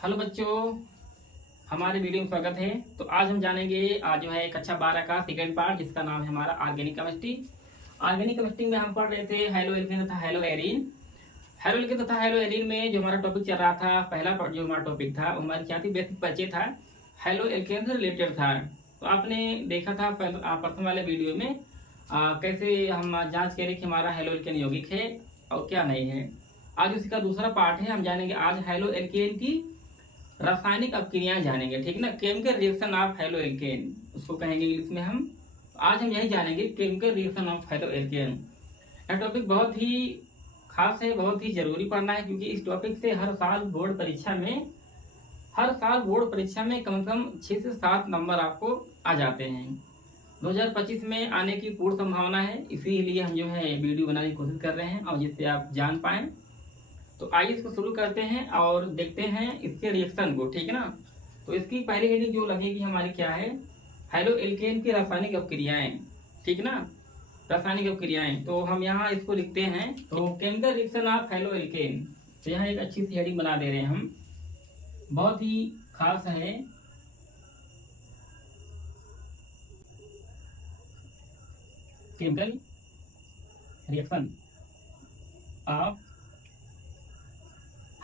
Hello बच्चों, हमारे video में स्वागत है। तो आज हम जानेंगे, आज जो है कक्षा 12 का सेकेंड पार्ट, जिसका नाम है हमारा ऑर्गेनिक केमिस्ट्री। ऑर्गेनिक केमिस्ट्री में हम पढ़ रहे थे हेलो एल्केन तथा हेलो एरीन। हेलो एल्केन तथा हेलो एरीन में जो हमारा टॉपिक चल रहा था, पहला जो हमारा टॉपिक था वो हमारी क्या थी, बेसिक परिचय था, हेलो एल्केन से रिलेटेड था। तो आपने देखा था प्रथम वाले वीडियो में कैसे हम जांच करें कि हमारा हेलो एल्केन यौगिक है और क्या नहीं है। आज उसी का दूसरा पार्ट है, हम जानेंगे आज हेलो एल्केन की रासायनिक अपक्रियाएं जानेंगे, ठीक ना। Chemical reaction of halo alkane उसको कहेंगे इंग्लिश में हम। आज हम यही जानेंगे chemical reaction of halo alkane. यह टॉपिक बहुत ही खास है, बहुत ही जरूरी पढ़ना है, क्योंकि इस टॉपिक से हर साल बोर्ड परीक्षा में कम से कम 6 से 7 नंबर आपको आ जाते हैं। 2025 में आने की पूर्ण संभावना है, इसीलिए हम जो है वीडियो बनाने की कोशिश कर रहे हैं और जिससे आप जान पाएं। तो आइए इसको शुरू करते हैं और देखते हैं इसके रिएक्शन को, ठीक है ना। तो इसकी पहली हेडिंग जो लगेगी हमारी क्या है, हेलो एल्केन की रासायनिक अपक्रियाएं, ठीक ना, रासायनिक अपक्रियाएं। तो हम यहाँ इसको लिखते हैं, तो chemical reaction of halo alkane. तो यहाँ एक अच्छी सी हेडिंग बना दे रहे हैं हम, बहुत ही खास है। Chemical reaction of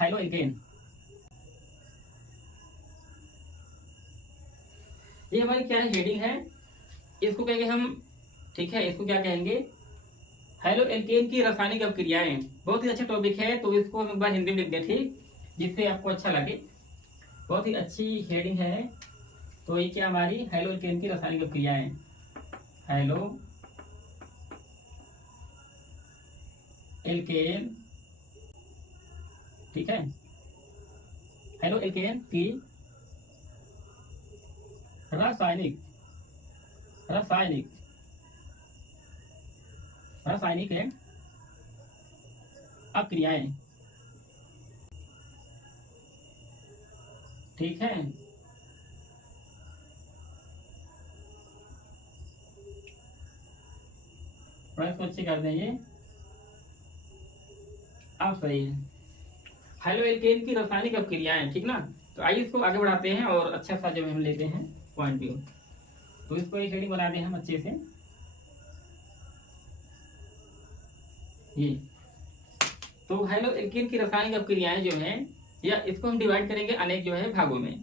halo alkane, ये हमारी क्या है, हेडिंग है। इसको कहेंगे हम, ठीक है, इसको क्या कहेंगे, हेलो एल्केन की रासायनिक अपक्रियाएं। बहुत ही अच्छा टॉपिक है, तो इसको हम एक बार हिंदी में लिख दें, ठीक, जिससे आपको अच्छा लगे। बहुत ही अच्छी हेडिंग है। तो ये क्या हमारी हेलो एल्केन की रासायनिक अपक्रियाएं, हेलो एल्केन, ठीक है, हेलो एल्केन की रासायनिक रासायनिक रासायनिक है अपक्रियाएं, ठीक है। थोड़ा इसको अच्छे कर देंगे, आप सही है। हेलो एल्केन की रासायनिक अपक्रियाएं, ठीक ना। तो आइए इसको आगे बढ़ाते हैं और अच्छा सा जब हम लेते हैं पॉइंट व्यू, तो इसको एक हेडिंग बना दें हम अच्छे से, ये। तो हेलो एल्केन की रासायनिक अपक्रियाएं जो है, या इसको हम डिवाइड करेंगे अनेक जो है भागों में,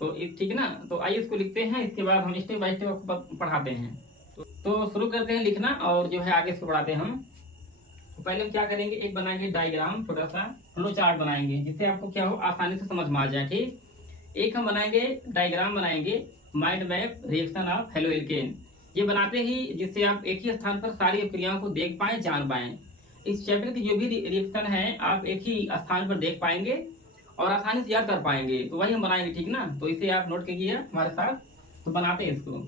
तो ठीक ना। तो आइए इसको लिखते हैं, इसके बाद हम स्टेप बाय स्टेप आपको पढ़ाते हैं। तो शुरू करते हैं लिखना और जो है आगे इसको बढ़ाते हैं हम। तो पहले हम क्या करेंगे, एक बनाएंगे डायग्राम, छोटा सा फ्लो चार्ट बनाएंगे, जिससे आपको क्या हो, आसानी से समझ में आ जाए, ठीक। एक हम बनाएंगे डायग्राम, बनाएंगे mind map reaction of halo alkane. ये बनाते ही जिससे आप एक ही स्थान पर सारी अपक्रियाओं को देख पाएं, जान पाएं। इस चैप्टर की जो भी रिएक्शन है आप एक ही स्थान पर देख पाएंगे और आसानी से याद कर पाएंगे। तो वही हम बनाएंगे, ठीक ना। तो इसे आप नोट कीजिए हमारे साथ। तो बनाते हैं इसको।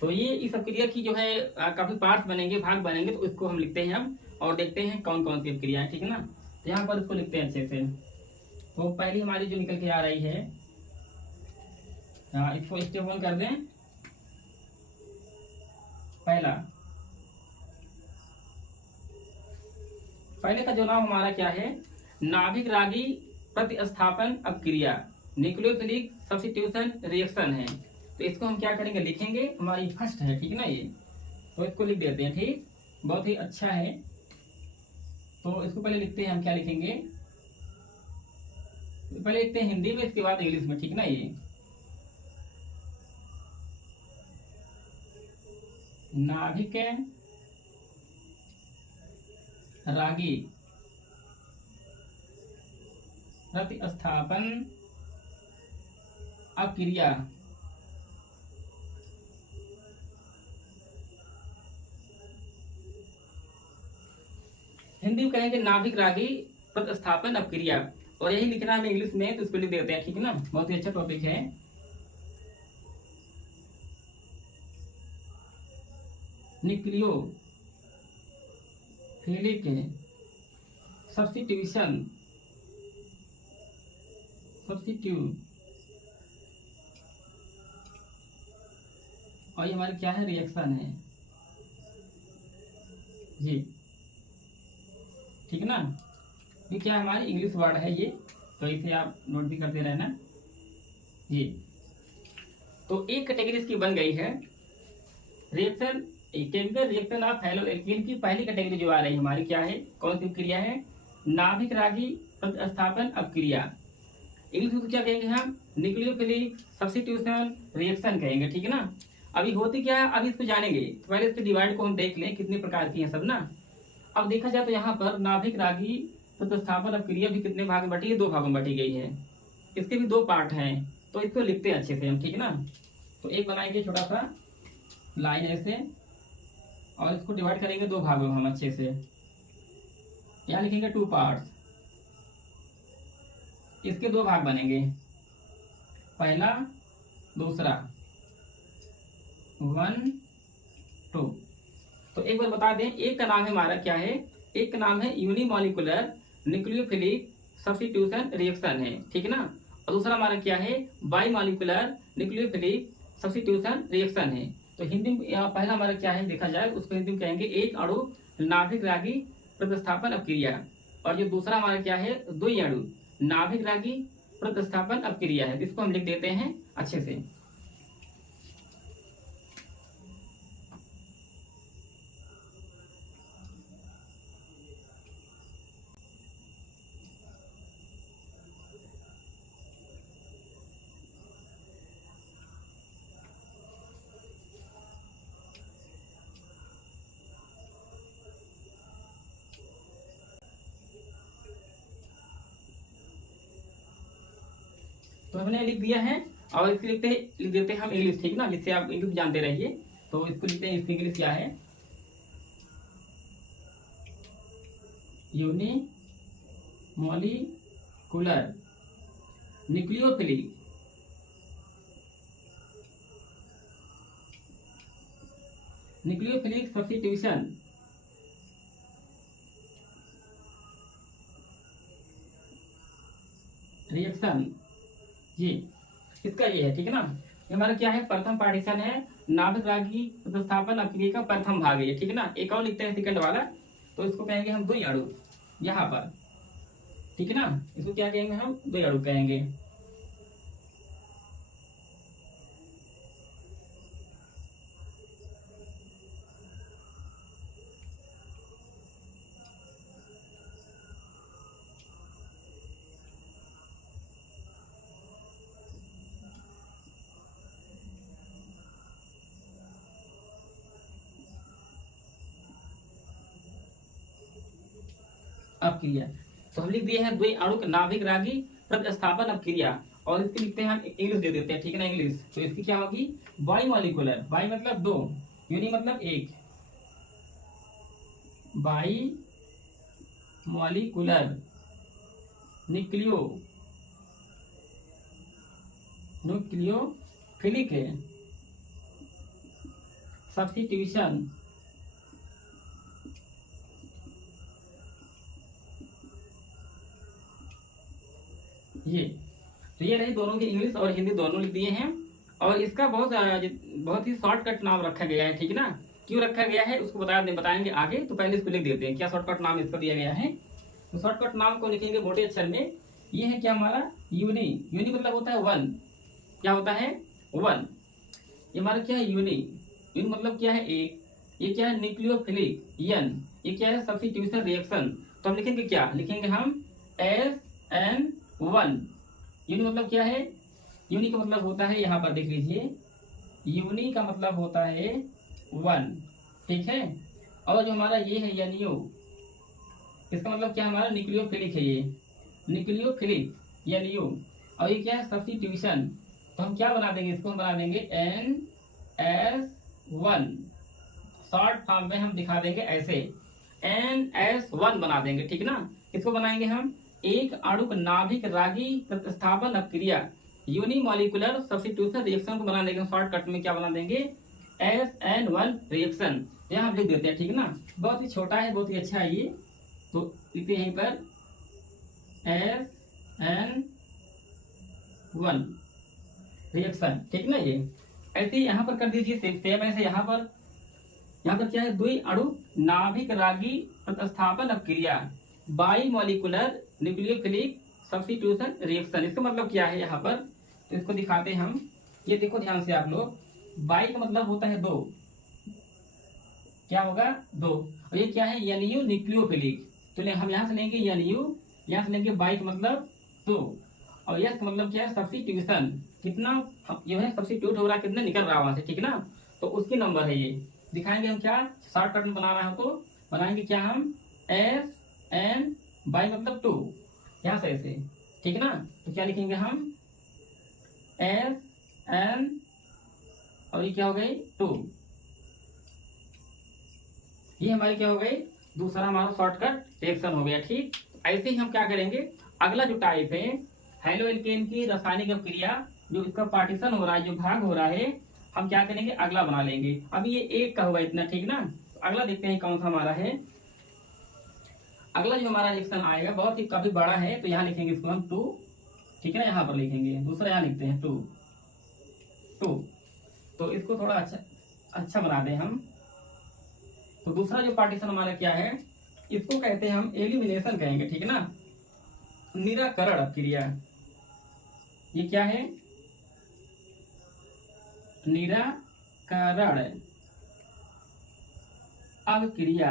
तो ये इस अपक्रिया की जो है काफी पार्ट्स बनेंगे, भाग बनेंगे, तो इसको हम लिखते हैं हम और देखते हैं कौन कौन सी अपक्रिया है, ठीक है ना। तो यहाँ पर इसको लिखते हैं अच्छे से। तो पहली हमारी जो निकल के आ रही है, इसको स्टेप 1 कर दें। पहला, पहले का जो नाम हमारा क्या है, नाभिक रागी प्रतिस्थापन अपक्रिया, न्यूक्लियोफिलिक सब्स्टिट्यूशन रिएक्शन है। तो इसको हम क्या करेंगे, लिखेंगे, हमारी फर्स्ट है, ठीक ना ये। तो इसको लिख देते हैं, ठीक, बहुत ही अच्छा है। तो इसको पहले लिखते हैं हम, क्या लिखेंगे, पहले लिखते हैं हिंदी में, इसके बाद इंग्लिश में, ठीक ना ये। नाभिक रागी प्रतिस्थापन अपक्रिया, हिंदी में कहेंगे नाभिक रागी प्रतिस्थापन अपक्रिया, और यही लिखना है इंग्लिश में, तो इसको लिख देते हैं, ठीक है ना। बहुत ही अच्छा टॉपिक है। न्यूक्लियोफिलिक सब्स्टिट्यूशन सब्स्टिट्यूट, और ये हमारे क्या है, रिएक्शन है जी, ठीक है ना। ये क्या हमारी इंग्लिश वर्ड है ये, तो इसे आप नोट भी करते रहना जी। तो एक कैटेगरी इसकी बन गई है reaction, chemical reaction of hello alkene की पहली कैटेगरी जो आ रही है हमारी क्या है, कौन सी क्रिया है, नाभिक रागी प्रतिस्थापन अपक्रिया। इंग्लिश में तो क्या कहेंगे हम, न्यूक्लियोफिलिक सब्स्टिट्यूशन रिएक्शन कहेंगे, ठीक है ना। अभी होती क्या है, अभी इसको जानेंगे, तो पहले इसके डिवाइड को हम देख लें कितने प्रकार की है सब ना। अब देखा जाए तो यहाँ पर नाभिक रागी प्रतिस्थापन अपक्रिया भी कितने भाग में बटी है, 2 भागों में बटी गई है। इसके भी 2 पार्ट हैं, तो इसको लिखते हैं अच्छे से हम, ठीक है ना। तो एक बनाएंगे छोटा सा लाइन ऐसे, और इसको डिवाइड करेंगे 2 भागों में हम अच्छे से। यहाँ लिखेंगे 2 पार्ट्स, इसके 2 भाग बनेंगे, पहला दूसरा 1 2। तो एक बार बता दें, एक का नाम है हमारा क्या है, एक का नाम है यूनिमॉलिकुलर न्यूक्लियोफिलिक सब्स्टिट्यूशन रिएक्शन है, ठीक है ना। और दूसरा हमारा क्या है, बाईमॉलिकुलर न्यूक्लियोफिलिक सब्स्टिट्यूशन रिएक्शन है। तो हिंदी में पहला हमारा क्या है देखा जाए, उसको हिंदी में कहेंगे एक अणु नाभिक रागी प्रतिस्थापन अपक्रिया, और जो दूसरा हमारा क्या है, 2 अणु नाभिक रागी प्रतिस्थापन अपक्रिया है। इसको हम लिख देते हैं अच्छे से। तो हमने लिख दिया है, और इसको लिख देते हैं हम इंग्लिश, ठीक ना, जिससे आप इंग्लिश जानते रहिए। तो इसको लिखते हैं, इसकी इंग्लिश क्या है, यूनिमॉलिकुलर न्यूक्लियोफिलिक सब्स्टिट्यूशन रिएक्शन जी, इसका ये है, ठीक है ना। ये हमारा क्या है, प्रथम पार्टीशन है, नाभिक रागी प्रतिस्थापन अपक्रिया का प्रथम भाग है ये, ठीक है ना। एक और लिखते हैं सेकंड वाला, तो इसको कहेंगे हम 2 अणु यहाँ पर, ठीक है ना। इसको क्या कहेंगे हम, 2 अणु कहेंगे। अपक्रिया, तो हम लिख दिए हैं 2 अणु नाभिक रागी प्रतिस्थापन अपक्रिया, और इसके लिखते हैं हम इंग्लिश दे देते हैं, ठीक है ना इंग्लिश। तो इसकी क्या होगी, बाईमॉलिकुलर, बाई मतलब 2, यूनि मतलब 1, बाईमॉलिकुलर न्यूक्लियोफिलिक सब्स्टिट्यूशन ये, तो ये रही दोनों की इंग्लिश और हिंदी दोनों लिख दिए हैं। और इसका बहुत ही शॉर्टकट नाम रखा गया है, ठीक है ना। क्यों रखा गया है उसको बताएंगे आगे, तो पहले इसको लिख देते हैं क्या शॉर्टकट नाम इसका दिया गया है। तो शॉर्टकट नाम को लिखेंगे मोटे अक्षर में, ये है क्या हमारा, यूनी मतलब होता है 1, क्या होता है 1, ये हमारा क्या है यूनी मतलब क्या है 1, ये क्या है न्यूक्लियोफिलिक n, ये क्या है सब्स्टिट्यूशन रिएक्शन। तो हम लिखेंगे क्या, लिखेंगे हम SN1। यूनि मतलब क्या है, यूनि का मतलब होता है, यहाँ पर देख लीजिए, यूनि का मतलब होता है 1, ठीक है। और जो हमारा ये है NU, इसका मतलब क्या हमारा न्यूक्लियोफिलिक है, ये न्यूक्लियोफिलिक NU, और ये क्या है सब्स्टिट्यूशन। तो हम क्या बना देंगे, इसको हम बना देंगे NS1, शॉर्ट फॉर्म में हम दिखा देंगे ऐसे, NS1 बना देंगे, ठीक ना। इसको बनाएंगे हम एक अणु नाभिक रागी प्रतिस्थापन अपक्रिया यूनिमॉलिकुलर सब्स्टिट्यूशन रिएक्शन को बना देंगे शॉर्टकट में, क्या बना देंगे SN1 रिएक्शन, यहाँ हम लिख देते हैं, ठीक है ना। बहुत ही छोटा है, बहुत ही अच्छा है ये, तो लिखते हैं यहीं पर 1 रिएक्शन, ठीक ना। ये ऐसे यहाँ पर कर दीजिए सेम ऐसे यहाँ पर क्या है, द्वि अणु नाभिक रागी प्रतिस्थापन अपक्रिया bimolecular nucleophilic substitution reaction. इसका मतलब क्या है यहाँ पर, तो इसको दिखाते हैं हम। ये देखो ध्यान से आप लोग, बाई का मतलब होता है 2, क्या होगा 2, और ये क्या है NU न्यूक्लियोफिलिक, तो हम यहाँ से लेंगे NU, यहाँ से लेंगे बाई का मतलब 2, और यस का मतलब क्या है सब्स्टिट्यूशन, कितना जो है सब्स्टिट्यूट हो रहा है, कितना निकल रहा है वहां से, ठीक ना। तो उसकी नंबर है ये, दिखाएंगे हम क्या शॉर्टकट में बनाना है तो बनाएंगे क्या हम SN बाई मतलब 2, यहाँ से ऐसे, ठीक ना। तो क्या लिखेंगे हम SN और ये क्या हो गई 2, ये हमारी क्या हो गई दूसरा हमारा शॉर्टकट रिएक्शन हो गया, ठीक। ऐसे ही हम क्या करेंगे, अगला जो टाइप है हैलो एल्केन की रासायनिक अपक्रिया, जो इसका पार्टीशन हो रहा है, जो भाग हो रहा है, हम क्या करेंगे अगला बना लेंगे। अभी ये एक का होगा इतना, ठीक ना। तो अगला देखते हैं कौन सा हमारा है। अगला जो हमारा रिएक्शन आएगा बहुत ही काफी बड़ा है, तो यहाँ लिखेंगे इसको हम 2, ठीक है ना, यहाँ पर लिखेंगे, दूसरा यहाँ लिखते हैं 2। तो इसको थोड़ा अच्छा बना दें हम। तो दूसरा जो पार्टीशन हमारा क्या है, इसको कहते हैं हम एलिमिनेशन कहेंगे, ठीक है ना, निराकरण अपक्रिया। ये क्या है निराकरण अपक्रिया।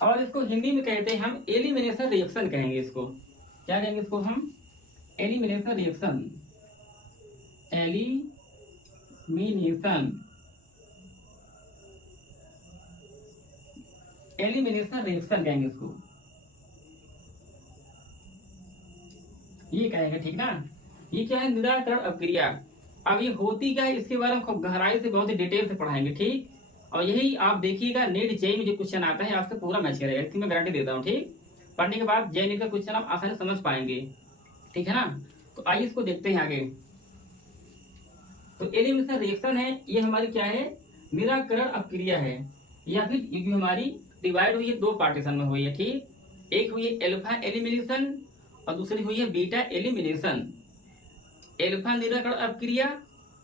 और इसको हिंदी में कहते हैं हम एलिमिनेशन रिएक्शन कहेंगे, इसको क्या कहेंगे, इसको हम एलिमिनेशन रिएक्शन, एलिमिनेशन रिएक्शन कहेंगे इसको, ये कहेंगे, ठीक ना। ये क्या है निराकरण अपक्रिया। अब ये होती क्या है, इसके बारे में खूब गहराई से बहुत ही डिटेल से पढ़ाएंगे, ठीक। और यही आप देखिएगा नेट जेईई में जो क्वेश्चन आता है आपसे पूरा मैच करेगा, इसकी मैं गारंटी देता हूँ, ठीक। पढ़ने के बाद जेईई का क्वेश्चन आप आसानी से समझ पाएंगे, ठीक है ना। तो आइए इसको देखते हैं आगे। तो एलिमिनेशन रिएक्शन है, ये हमारी क्या है निराकरण अपक्रिया है, या फिर ये हमारी डिवाइड हुई है 2 पार्टीशन में हुई है, ठीक। एक हुई है एल्फा एलिमिनेशन और दूसरी हुई है बीटा एलिमिनेशन। एल्फा निराकरण अपक्रिया,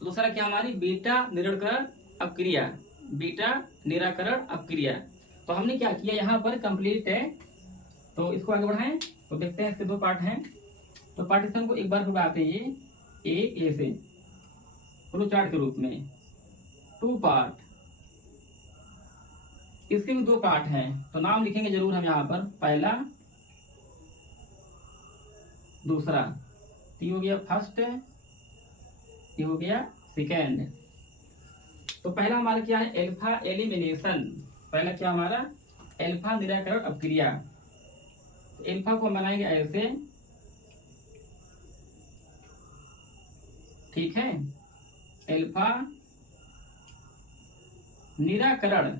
दूसरा क्या हमारी बीटा निराकरण अपक्रिया, बीटा निराकरण अपक्रिया। तो हमने क्या किया यहाँ पर कंप्लीट है, तो इसको आगे बढ़ाएं। तो देखते हैं इसके 2 पार्ट हैं। तो पार्टीशन को एक बार बढ़ाते हैं, ए से फ्लो चार्ट के रूप में 2 पार्ट, इसके भी 2 पार्ट हैं, तो नाम लिखेंगे जरूर हम यहाँ पर, पहला दूसरा। ये हो गया फर्स्ट, ये हो गया सेकेंड। तो पहला हमारा क्या है एल्फा एलिमिनेशन, पहला क्या हमारा एल्फा निराकरण अपक्रिया। तो एल्फा को बनाएंगे ऐसे, ठीक है, एल्फा निराकरण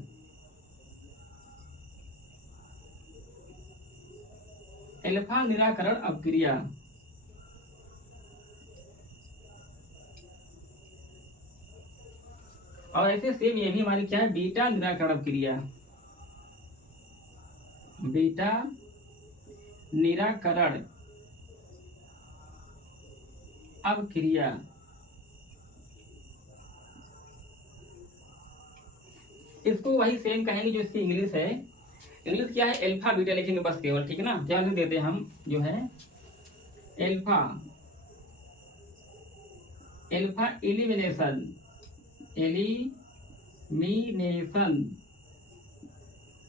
अपक्रिया। और ऐसे सेम ये भी हमारी क्या है बीटा निराकरण अपक्रिया, बीटा निराकरण अपक्रिया। इसको वही सेम कहेंगे जो इसकी इंग्लिश है। इंग्लिश क्या है एल्फा बीटा लिखेंगे बस केवल, ठीक है ना। ध्यान से देते हैं हम जो है एल्फा एलिमिनेशन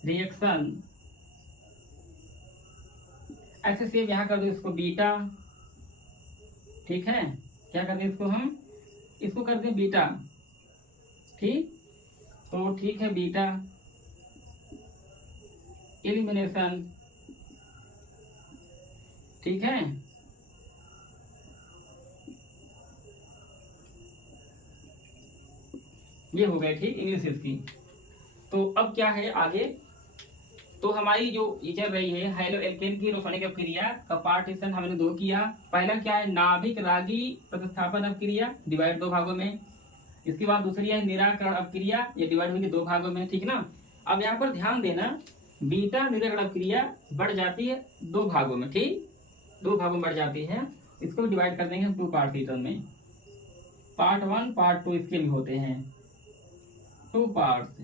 रिएक्शन। ऐसे सेम यहाँ कर दो इसको बीटा, ठीक है, क्या करते हैं इसको हम, इसको करते हैं बीटा, ठीक। तो ठीक है बीटा एलिमिनेशन, ठीक है। ये हो गए ठीक इंग्लिश इसकी। तो अब क्या है आगे, तो हमारी जो ये चल रही है हैलो एल्केन की रासायनिक अपक्रिया का पार्टीशन हमने 2 किया। पहला क्या है नाभिक रागी प्रतिस्थापन अपक्रिया, डिवाइड 2 भागों में। इसके बाद दूसरी है निराकरण अपक्रिया, ये डिवाइड होगी 2 भागों में, ठीक ना। अब यहाँ पर ध्यान देना बीटा न्यूक्लियर अपक्रिया बढ़ जाती है 2 भागों में, ठीक, 2 भागों में बढ़ जाती है। इसको डिवाइड कर देंगे हम 2 पार्टीशन में। पार्ट 1 पार्ट 2 इसके भी होते हैं 2 पार्ट्स।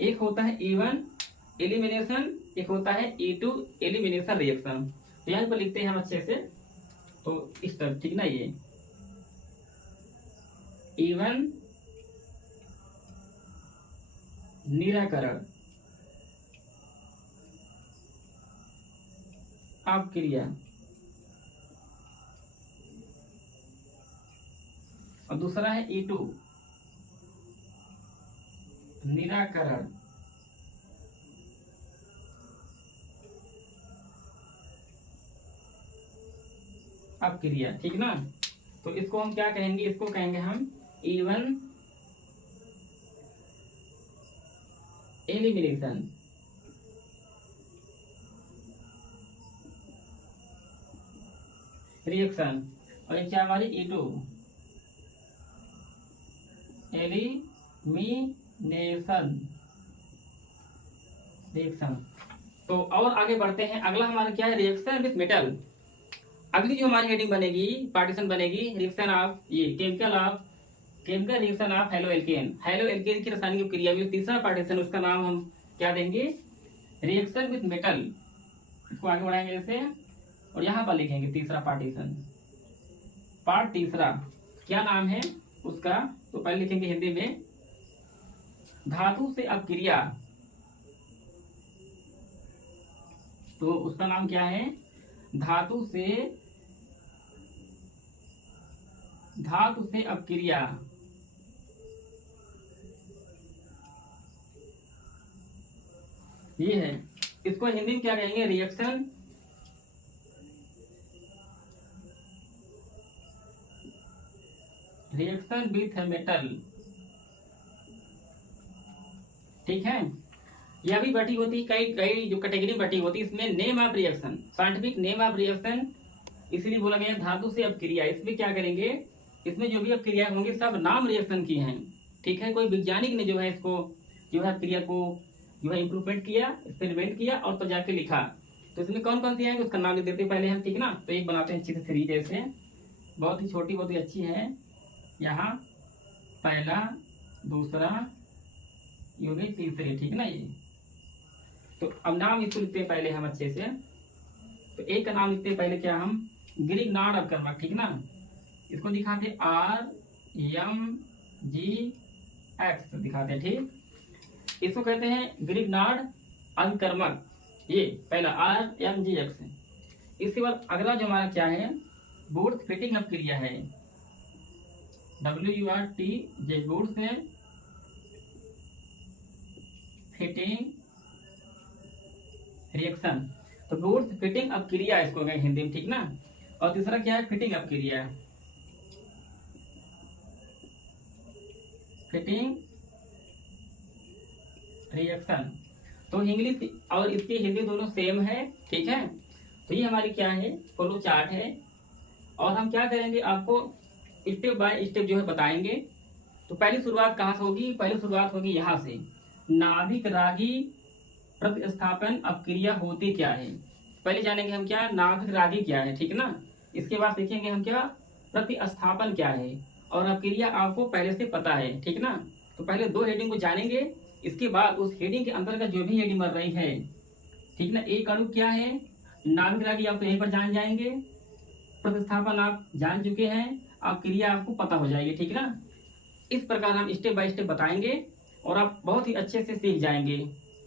एक होता है E1 एलिमिनेशन, एक होता है E2 एलिमिनेशन रिएक्शन। तो यहाँ पर लिखते हैं हम अच्छे से, तो इस तरह, ठीक ना, ये E1 निराकरण अपक्रिया और दूसरा है E2 निराकरण अपक्रिया, ठीक ना। तो इसको हम क्या कहेंगे, इसको कहेंगे हम E1 एलिमिनेशन रिएक्शन, और ये क्या हमारी E2 एलिमिनेशन रिएक्शन। तो और आगे बढ़ते हैं, अगला हमारा क्या है, रिएक्शन विथ मेटल। अगली जो हमारी हेडिंग बनेगी, पार्टीशन बनेगी, रिएक्शन ऑफ ये chemical reaction of halo alkane. Halo alkane की रासायनिक क्रिया में तीसरा पार्टीशन, उसका नाम हम क्या देंगे, रिएक्शन विथ मेटल। इसको आगे बढ़ाएंगे जैसे, और यहाँ पर लिखेंगे तीसरा पार्टीशन, पार्ट तीसरा क्या नाम है उसका, तो पहले लिखेंगे हिंदी में धातु से अपक्रिया। तो उसका नाम क्या है, धातु से अपक्रिया। ये है, इसको हिंदी में क्या कहेंगे, रिएक्शन विथ मेटल, ठीक है। यह भी बटी होती, कई जो कैटेगरी बटी होती, इसमें name of reaction, scientific name of reaction, इसलिए बोला गया धातु से अपक्रिया। इसमें क्या करेंगे, इसमें जो भी अपक्रिया होंगी सब नाम रिएक्शन की हैं, ठीक है। कोई वैज्ञानिक ने जो है इसको जो है क्रिया को जो है इम्प्रूवमेंट किया, एक्सपेरिमेंट किया और तो जाके लिखा। तो इसमें कौन कौन सी आएंगे उसका नाम लिख देते हैं पहले हम, ठीक ना। तो एक बनाते हैं अच्छी से सीरीज, जैसे बहुत ही छोटी बहुत ही अच्छी है। यहाँ पहला, दूसरा, ये गई तीसरी, ठीक ना। ये तो अब नाम इसको लिखते हैं पहले हम अच्छे से। तो एक का नाम लिखते हैं पहले क्या, हम ग्रिग्नार्ड अपकर्मक, ठीक ना। इसको दिखाते RMGX दिखाते हैं, ठीक। इसको कहते हैं ग्रिग्नार्ड अपकर्मक, ये पहला RMGX। इसके बाद अगला जो हमारा क्या है, वुड्स फिटिंग अपक्रिया है, WURTZ, वुड्स में फिटिंग रिएक्शन। तो वुड्स फिटिंग अपक्रिया इसको कहें हिंदी में, ठीक ना। और तीसरा क्या है, फिटिंग अपक्रिया, फिटिंग रिएक्शन। तो इंग्लिश और इसकी हिंदी दोनों सेम है, ठीक है। तो ये हमारी क्या है, फ्लो चार्ट है। और हम क्या करेंगे, आपको स्टेप बाय स्टेप जो है बताएंगे। तो पहली शुरुआत कहाँ से होगी, पहली शुरुआत होगी यहाँ से, नाभिक रागी प्रतिस्थापन अपक्रिया होती क्या है। पहले जानेंगे हम क्या, नाभिक रागी क्या है, ठीक ना। इसके बाद सीखेंगे हम क्या, प्रतिस्थापन क्या है, और अपक्रिया आपको पहले से पता है, ठीक ना। तो पहले 2 हेडिंग को जानेंगे, इसके बाद उस हेडिंग के अंतर्गत जो भी हेडिंग बन रही है, ठीक ना। एक अणु क्या है, नाभिक रागी आप यहीं पर जान जाएंगे, प्रतिस्थापन आप जान चुके हैं, अपक्रिया आपको पता हो जाएगी, ठीक ना। इस प्रकार हम स्टेप बाय स्टेप बताएंगे और आप बहुत ही अच्छे से सीख जाएंगे,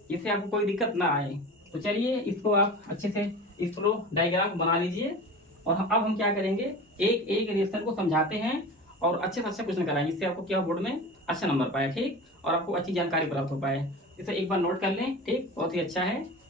इससे आपको कोई दिक्कत ना आए। तो चलिए इसको आप अच्छे से इस फ्लो डायग्राम बना लीजिए। और अब हम क्या करेंगे, एक एक रिएक्शन को समझाते हैं और अच्छे से अच्छे क्वेश्चन कराएंगे, जिससे आपको क्या बोर्ड में अच्छा नंबर पाए, ठीक, और आपको अच्छी जानकारी प्राप्त हो पाए। इसे एक बार नोट कर लें, ठीक, बहुत ही अच्छा है।